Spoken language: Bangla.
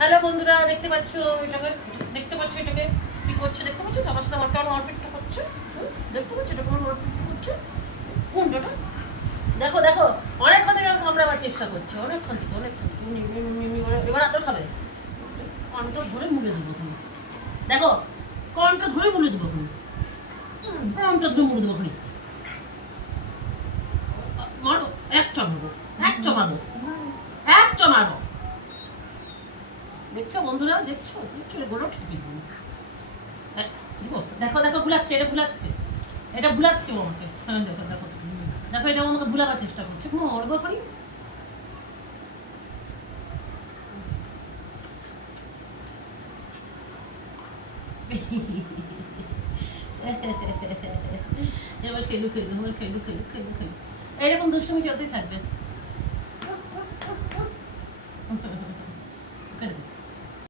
হ্যালো বন্ধুরা, দেখতে পাচ্ছ এটাকে? দেখতে পাচ্ছ এটাকে কি করছে? দেখতে পাচ্ছ আমার সাথে আমার কেমন অর্পিটটা করছে? দেখতে পাচ্ছ এটা কেমন অর্পিটটা করছে? কোনটা? দেখো দেখো, অনেকক্ষণ থেকে কামড়াবার চেষ্টা করছে, অনেকক্ষণ থেকে এবার আদর খাবে। কনটা ধরে মুড়ে দেবো তুমি। দেখো, কনটা ধরে মুড়ে দেবো তুমি। কনটা ধরে মুড়ে দেবো তুমি। মারো, একটা মারো, একটা মারো, একটা মারো। দেখছো বন্ধুরা, দেখছো দেখছো এগুলো ঠিক দেখুন। দেখো দেখো, ভুলাচ্ছে, এটা ভুলাচ্ছে, এটা ভুলাচ্ছে ও আমাকে। হ্যাঁ দেখো দেখো দেখো, এটা আমাকে ভুলাবার চেষ্টা করছে। অর্গ করি। এবার খেলু খেলু, এবার খেলু খেলু খেলু খেলু, এইরকম দুষ্টুমি চলতেই থাকবে।